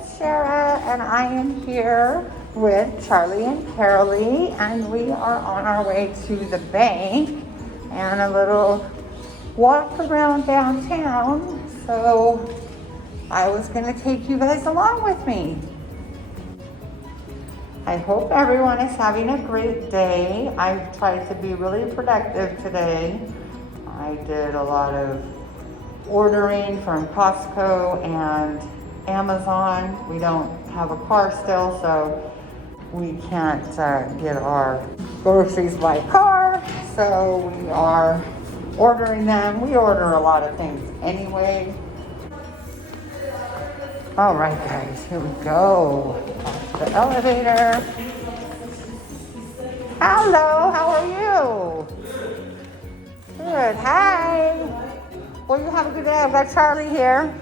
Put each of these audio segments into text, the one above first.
is Shara, and I am here with Charlie and Carolie, and we are on our way to the bank and a little walk around downtown. So I was going to take you guys along with me. I hope everyone is having a great day. I've tried to be really productive today. I did a lot of ordering from Costco and Amazon. We don't have a car still, so we can't get our groceries by car. So we are ordering them. We order a lot of things anyway. All right, guys, here we go. Off the elevator. Hello, how are you? Good, hi. Well, you have a good day. I've got Charlie here.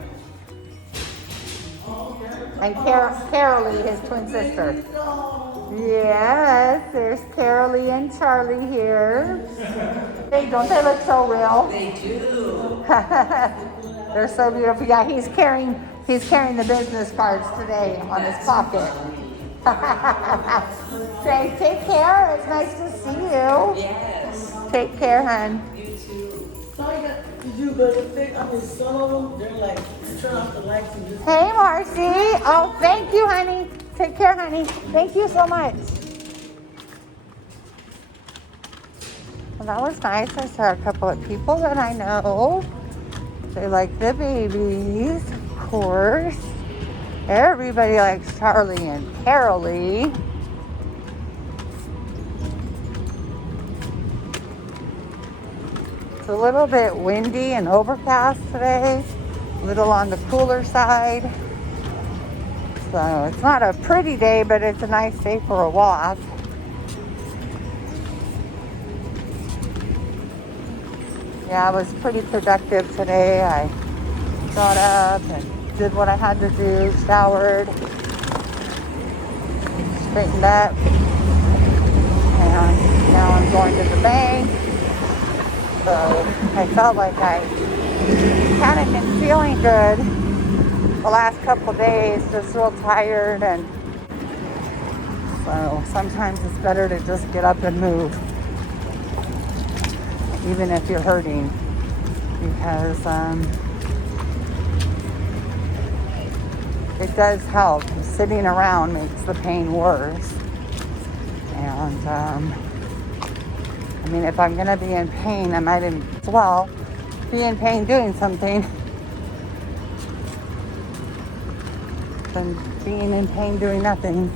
And Carolie, his twin sister. Yes, there's Carolie and Charlie here. Hey, don't they look so real? They do. They're so beautiful. Yeah, he's carrying the business cards today on his pocket. Say, take care. It's nice to see you. Yes. Take care, hon. You too. Did you go to pick up his solo? They're like, turn off the lights and just. Hey, Marcy. Oh, thank you, honey. Take care, honey. Thank you so much. Well, that was nice. I saw a couple of people that I know. They like the babies, of course. Everybody likes Charlie and Carolie. It's a little bit windy and overcast today. A little on the cooler side. So it's not a pretty day, but it's a nice day for a walk. Yeah, I was pretty productive today. I got up and did what I had to do, showered, straightened up, and now I'm going to the bank. So I felt like I hadn't been feeling good the last couple days, just real tired, and so sometimes it's better to just get up and move, even if you're hurting, because it does help. Sitting around makes the pain worse. And I mean, if I'm gonna be in pain, I might as well be in pain doing something than being in pain doing nothing.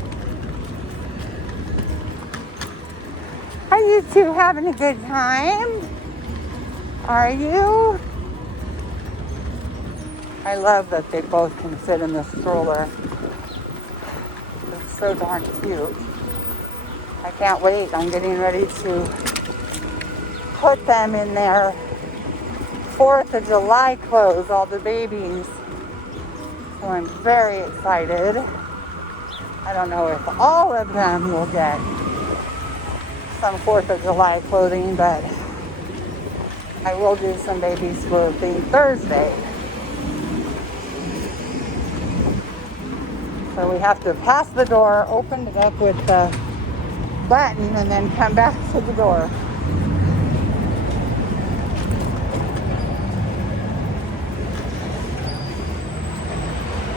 Are you two having a good time? Are you? I love that they both can fit in the stroller. It's so darn cute. I can't wait. I'm getting ready to put them in their 4th of July clothes, all the babies. So I'm very excited. I don't know if all of them will get some 4th of July clothing, but I will do some babies for the Thursday. So we have to pass the door, open it up with the button, and then come back to the door.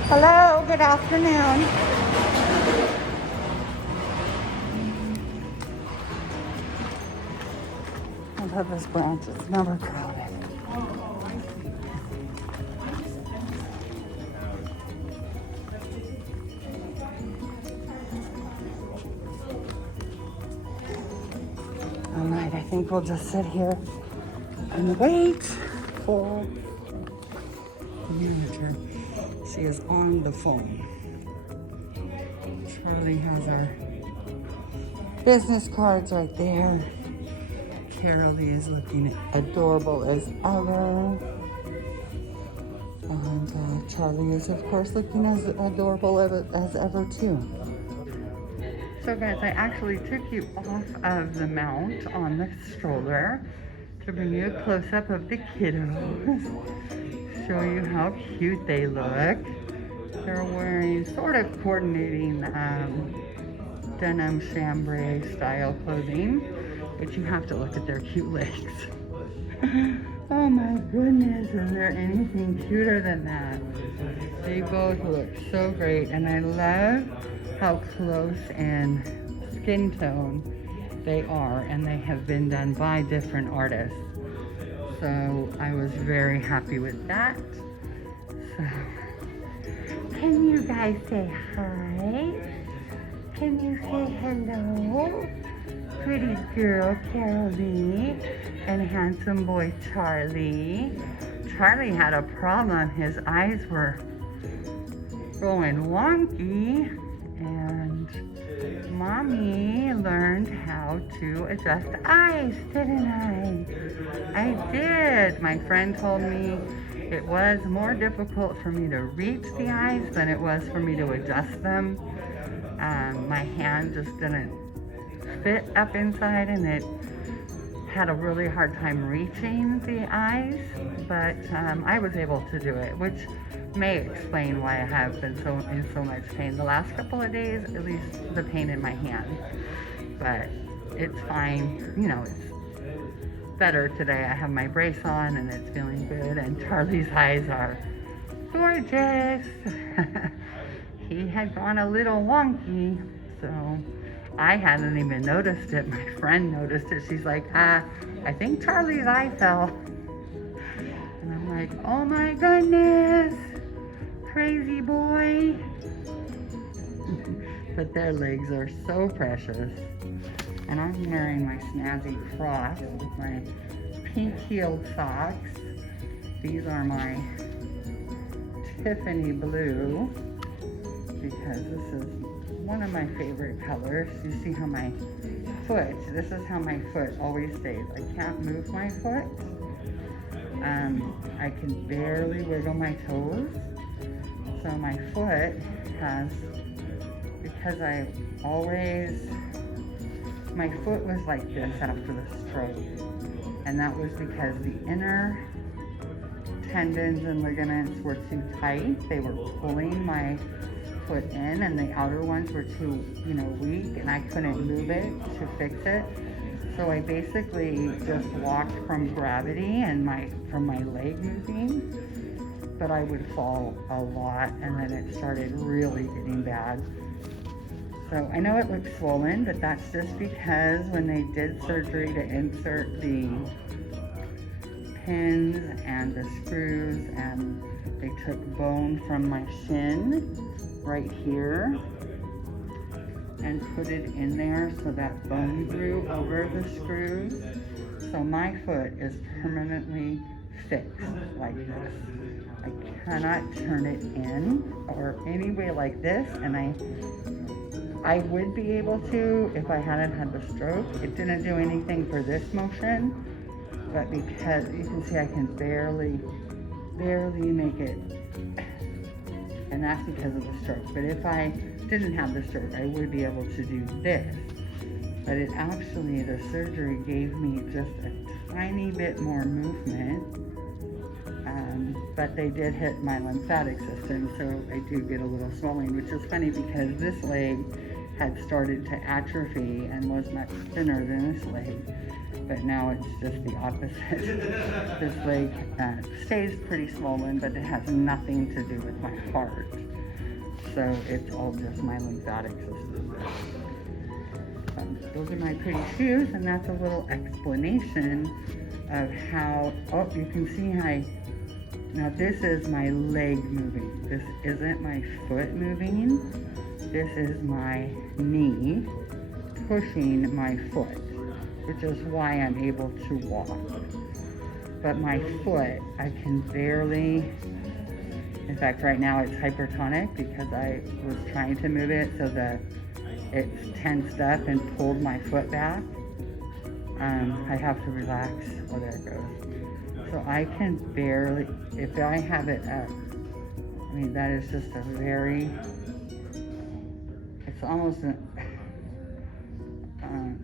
Hello, good afternoon. I love this branch, it's never crowded. All right, I think we'll just sit here and wait for the manager. She is on the phone. Charlie has our business cards right there. Carolie is looking adorable as ever. And Charlie is, of course, looking as adorable as ever, too. So, guys, I actually took you off of the mount on the stroller to bring you a close-up of the kiddos. Show you how cute they look. They're wearing sort of coordinating denim chambray style clothing, but you have to look at their cute legs. Oh my goodness, is there anything cuter than that? They both look so great, and I love how close in skin tone they are, and they have been done by different artists. So I was very happy with that. So, can you guys say hi? Can you say hello? Pretty girl Carolie and handsome boy Charlie. Charlie had a problem. His eyes were going wonky, and Mommy learned how to adjust eyes, didn't I? I did. My friend told me it was more difficult for me to reach the eyes than it was for me to adjust them. My hand just didn't fit up inside, and it had a really hard time reaching the eyes, but I was able to do it, which may explain why I have been in so much pain the last couple of days, at least the pain in my hand. But it's fine, you know, it's better today. I have my brace on and it's feeling good, and Charlie's eyes are gorgeous. He had gone a little wonky, so I hadn't even noticed it. My friend noticed it. She's like, I think Charlie's eye fell. And I'm like, oh my goodness, crazy boy. But their legs are so precious. And I'm wearing my snazzy Crocs with my pink heeled socks. These are my Tiffany blue, because this is one of my favorite colors. You see how my foot, this is how my foot always stays. I can't move my foot. I can barely wiggle my toes. So my foot has, because my foot was like this after the stroke. And that was because the inner tendons and ligaments were too tight. They were pulling my foot in, and the outer ones were too, weak, and I couldn't move it to fix it. So I basically just walked from gravity and from my leg moving, but I would fall a lot, and then it started really getting bad. So I know it looks swollen, but that's just because when they did surgery to insert the pins and the screws, and they took bone from my shin right here and put it in there, so that bone grew over the screws. So my foot is permanently fixed like this. I cannot turn it in or any way like this, and I would be able to if I hadn't had the stroke. It didn't do anything for this motion, but because you can see I can barely make it, and that's because of the stroke. But if I didn't have the stroke, I would be able to do this. But it actually, the surgery gave me just a tiny bit more movement, but they did hit my lymphatic system, so I do get a little swelling, which is funny because this leg had started to atrophy and was much thinner than this leg. But now it's just the opposite. This leg stays pretty swollen, but it has nothing to do with my heart. So it's all just my lymphatic system. Those are my pretty shoes, and that's a little explanation of how, you can see now this is my leg moving. This isn't my foot moving. This is my knee pushing my foot, which is why I'm able to walk. But my foot, I can barely, in fact right now it's hypertonic because I was trying to move it so that it's tensed up and pulled my foot back. I have to relax. Oh, there it goes. So I can barely, if I have it up, that is just a very, it's almost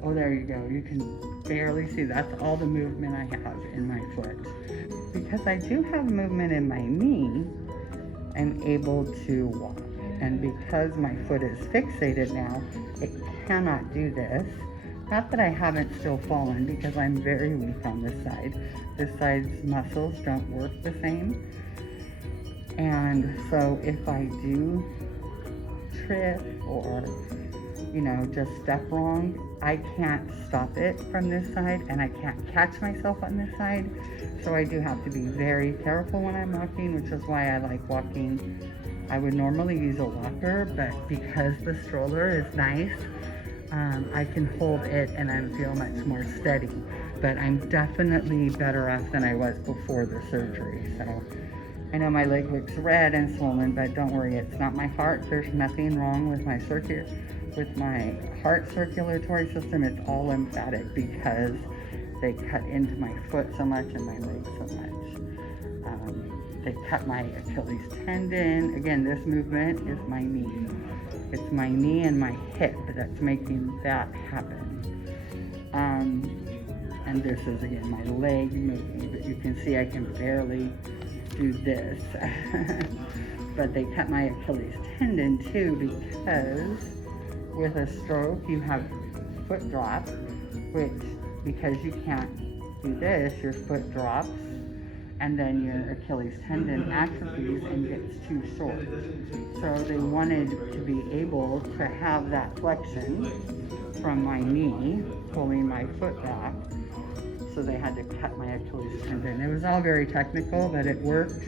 oh, there you go. You can barely see. That's all the movement I have in my foot. Because I do have movement in my knee, I'm able to walk. And because my foot is fixated now, it cannot do this. Not that I haven't still fallen, because I'm very weak on this side. This side's muscles don't work the same. And so if I do trip or, just step wrong, I can't stop it from this side, and I can't catch myself on this side. So I do have to be very careful when I'm walking, which is why I like walking. I would normally use a walker, but because the stroller is nice, I can hold it and I feel much more steady. But I'm definitely better off than I was before the surgery. So I know my leg looks red and swollen, but don't worry, it's not my heart. There's nothing wrong with my heart circulatory system. It's all lymphatic because they cut into my foot so much and my leg so much. They cut my Achilles tendon. Again, this movement is my knee. It's my knee and my hip that's making that happen. And this is, again, my leg moving. But you can see I can barely do this. But they cut my Achilles tendon too, because with a stroke you have foot drop, which, because you can't do this, your foot drops, and then your Achilles tendon atrophies and gets too short. So they wanted to be able to have that flexion from my knee, pulling my foot back. So they had to cut my Achilles tendon. It was all very technical, but it worked.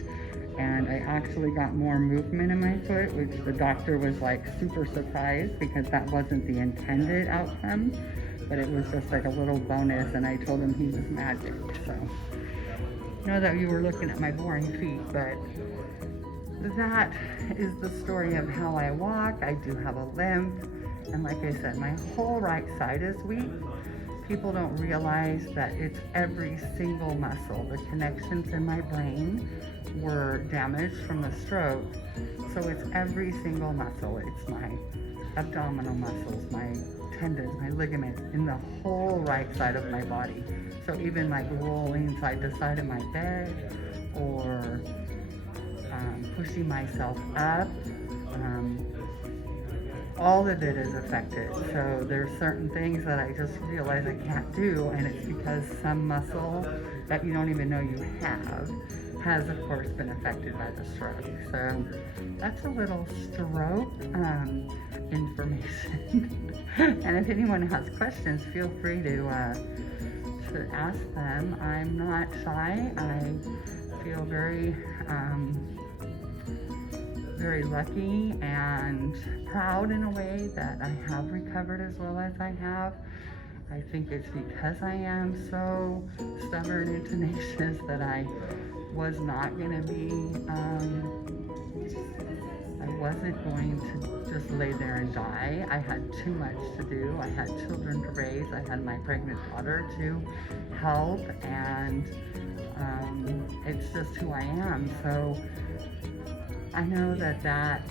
And I actually got more movement in my foot, which the doctor was like super surprised, because that wasn't the intended outcome. But it was just like a little bonus, and I told him he was magic. So I know that you were looking at my boring feet, but that is the story of how I walk. I do have a limp, and like I said, my whole right side is weak. People don't realize that it's every single muscle. The connections in my brain were damaged from the stroke, so it's every single muscle. It's my abdominal muscles, my tendons, my ligaments, in the whole right side of my body. So even like rolling side to side in my bed, or pushing myself up, all of it is affected. So there's certain things that I just realize I can't do, and it's because some muscle that you don't even know you have has, of course, been affected by the stroke. So that's a little stroke information. And if anyone has questions, feel free to ask them. I'm not shy. I feel very very lucky and proud in a way that I have recovered as well as I have. I think it's because I am so stubborn and tenacious that I was not going to be, I wasn't going to just lay there and die. I had too much to do. I had children to raise. I had my pregnant daughter to help, and it's just who I am. So I know that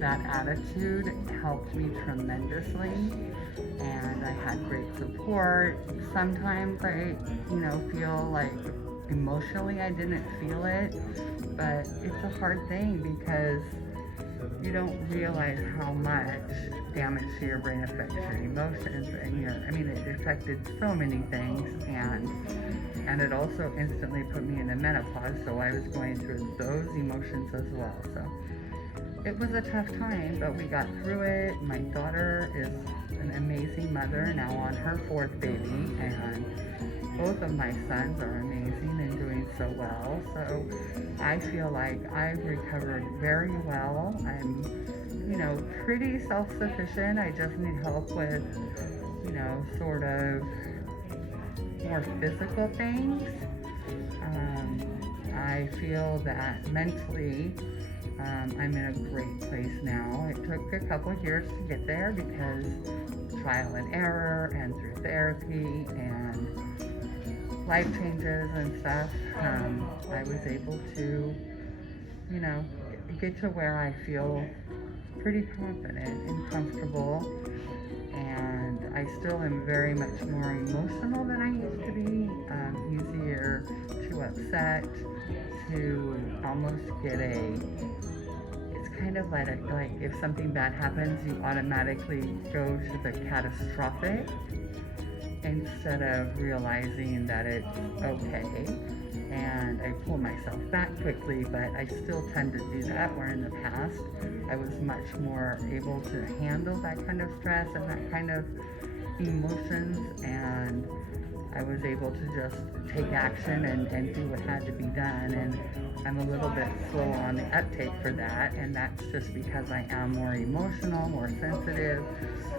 attitude helped me tremendously, and I had great support. Sometimes I, feel like emotionally I didn't feel it, but it's a hard thing because you don't realize how much damage to your brain affects your emotions and it affected so many things, and it also instantly put me into menopause, so I was going through those emotions as well. So it was a tough time, but we got through it. My daughter is an amazing mother, now on her 4th baby, and both of my sons are amazing and doing so well. So I feel like I've recovered very well. I'm, pretty self-sufficient. I just need help with, sort of more physical things. I feel that mentally, I'm in a great place now. It took a couple of years to get there because trial and error and through therapy and life changes and stuff, I was able to, get to where I feel pretty confident and comfortable. And I still am very much more emotional than I used to be, easier to upset, to almost get a of like if something bad happens, you automatically go to the catastrophic instead of realizing that it's okay. And I pull myself back quickly, but I still tend to do that, where in the past I was much more able to handle that kind of stress and that kind of emotions, and I was able to just take action and do what had to be done. And I'm a little bit slow on the uptake for that, and that's just because I am more emotional, more sensitive.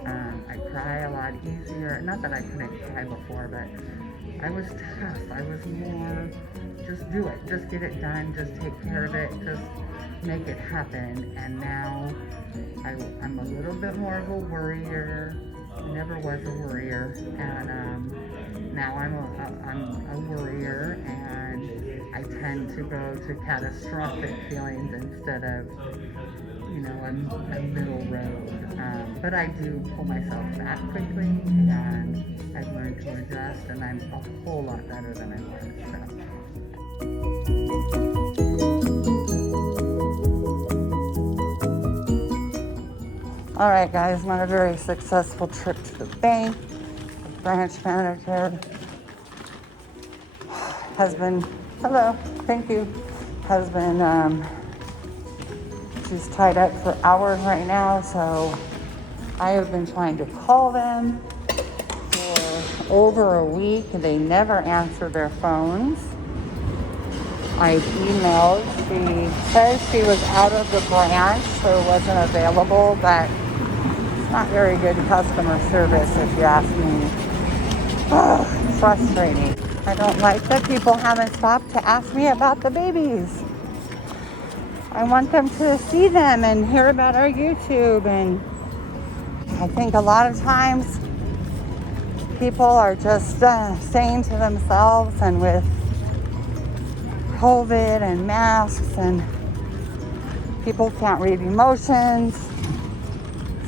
I cry a lot easier. Not that I couldn't cry before, but I was tough. I was more, just do it, just get it done, just take care of it, just make it happen. And now I'm a little bit more of a worrier. Never was a worrier, and now I'm a worrier, and I tend to go to catastrophic feelings instead of, you know, a middle road. But I do pull myself back quickly, and I've learned to adjust, and I'm a whole lot better than I was. All right, guys, I'm on a very successful trip to the bank. The branch manager has been, hello, thank you, has been, she's tied up for hours right now, so I have been trying to call them for over a week. They never answer their phones. I've emailed. She says she was out of the branch, so wasn't available, but it's not very good customer service if you ask me. Ugh, frustrating. I don't like that people haven't stopped to ask me about the babies. I want them to see them and hear about our YouTube, and I think a lot of times people are just saying to themselves, and with COVID and masks, and people can't read emotions.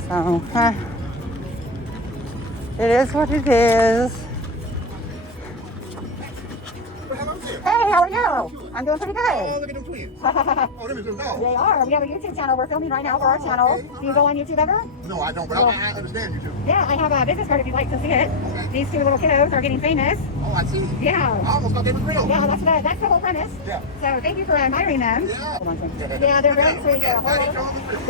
So, it is what it is. Hey, how are you? I'm doing pretty good. Oh, look at them twins. Oh, them is them dogs. They are. We have a YouTube channel. We're filming right now for our channel. Okay. Do you go on YouTube ever? No, I don't, but I understand you do. Yeah, I have a business card if you'd like to see it. Okay. These two little kiddos are getting famous. Oh, I see. Yeah. I almost thought they was real. Yeah, that's the whole premise. Yeah. So thank you for admiring them. Yeah. Hold on a second. Yeah, they're very sweet. They're Where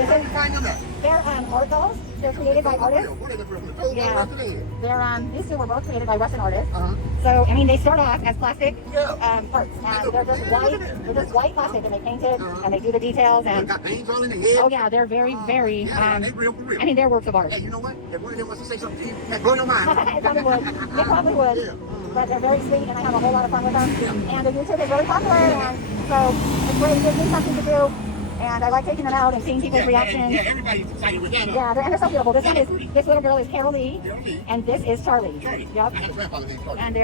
did you find them at? They're art dolls. They're created by artists. Where they from the toes Yeah. right to the head. They're these two were both created by Russian artists. Uh-huh. So I mean, they start off as plastic Yeah. parts, and they're just white. They're just white plastic, and they paint it, and they do the details. They And got veins all in the head. oh yeah, they're very, very. Yeah, they real for real. I mean, they're works of art. Hey, you know what? If one of them wants to say something to you, that blow your mind. It probably would. It probably would. Yeah. But they're very sweet, and I have a whole lot of fun with them. And the YouTube is really popular, and so it's great. It gives me something to do. And I like taking them out and seeing people's reactions. Yeah, everybody's excited with that. Yeah, and they're so beautiful. This little girl is Carolie, Carolie. and this is Charlie. Charlie. Yep. I had a grandfather named Charlie. And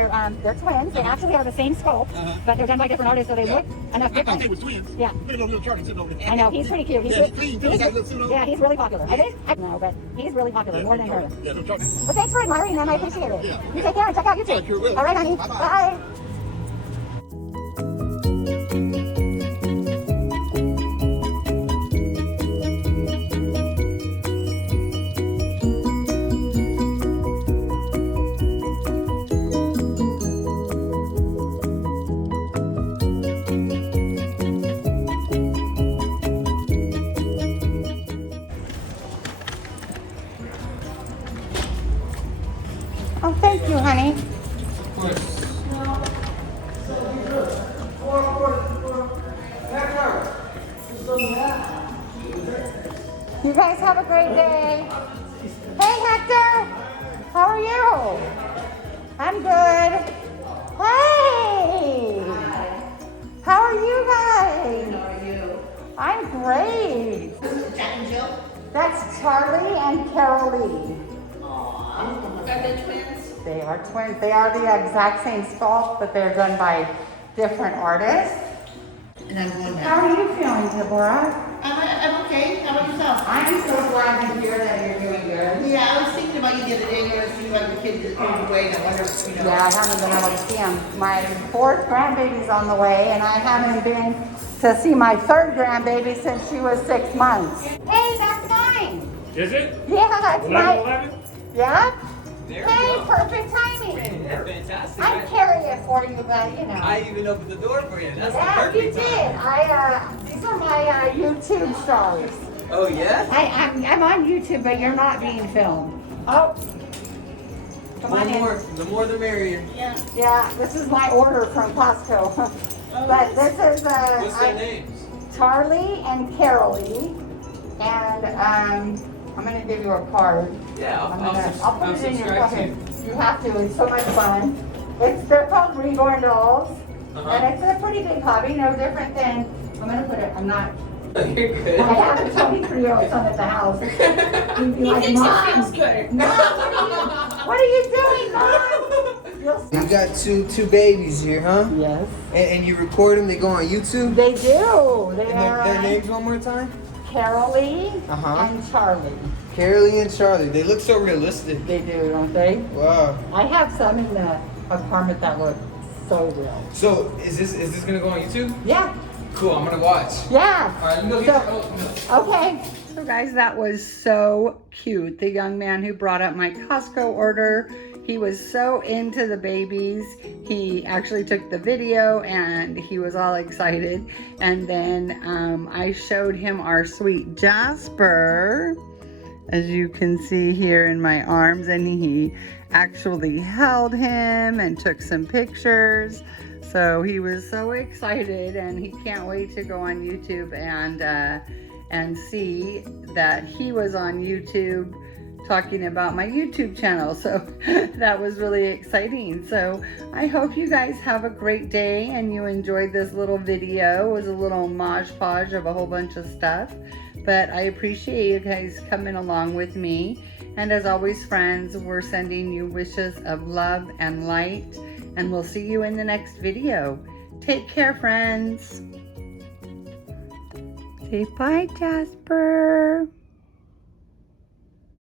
they're twins. They actually are the same sculpt, but they're done by different artists, so they look enough I thought they different. was twins. Yeah. Look at little Charlie sitting over there. I know, he's pretty cute. Yeah, he's clean, too. He got a little suit on. Yeah, he's really popular. I know, but he's really popular, more than her. Yeah, little Charlie. Well, thanks for admiring them. I appreciate it. Yeah. You take care and check out YouTube. I sure will. All right, honey. Bye-bye. Bye. Oh, thank you, honey. You guys have a great day. Hey, Hector. How are you? I'm good. Hey. How are you guys? How are you? I'm great. Jack and Jill? That's Charlie and Carolie. Are they twins? They are twins. They are the exact same sculpt, but they're done by different artists. And I'm going How now. are you feeling, Deborah? I'm okay. How about yourself? I'm so glad to hear that you're doing good. Yeah, I was thinking about you the other day. You were seeing like the kids that moved away, and I wonder, you know. Yeah, I haven't been able to see them. My fourth grandbaby's on the way, and I haven't been to see my third grandbaby since she was 6 months. Hey, that's mine. Is it? Yeah, that's 11, mine. 11? Yeah? There we Hey, go. perfect timing. Yeah, fantastic. I'd carry it for you, but you know. I even opened the door for you. That's the Yeah, you perfect did. time. These are my YouTube stars. Oh yeah? I'm on YouTube, but you're not being filmed. Oh. Come on One in. more. The more the merrier. Yeah. Yeah, this is my order from Costco. But this is What's their names? Charlie and Carolie. And I'm gonna give you a card. Yeah, I'll put it in your subscribe to pocket. you. You have to. It's so much fun. They're called reborn dolls, Uh-huh. and it's a pretty big hobby. No different than I'm gonna put it. I'm not. You're good. I have a 23-year-old son at the house. He'd be He like, thinks it Mom, feels good. no, what are you doing, Mom? You'll You got two babies here, huh? Yes, And you record them, they go on YouTube? they do. They And are their names one more time? Carolie Uh-huh. and Charlie. Carolie and Charlie. They look so realistic. They do, don't they? Wow. I have some in the apartment that look so real. So is this gonna go on YouTube? Yeah, Cool, I'm gonna watch. yeah. Alright, you go get Okay. So guys, that was so cute. The young man who brought up my Costco order, he was so into the babies. He actually took the video and he was all excited. And then I showed him our sweet Jasper, as you can see here in my arms, and he actually held him and took some pictures. So he was so excited, and he can't wait to go on YouTube and see that he was on YouTube talking about my YouTube channel. So that was really exciting. So I hope you guys have a great day and you enjoyed this little video. It was a little modge-podge of a whole bunch of stuff, but I appreciate you guys coming along with me. And as always, friends, we're sending you wishes of love and light, and we'll see you in the next video. Take care, friends. Say bye, Jasper.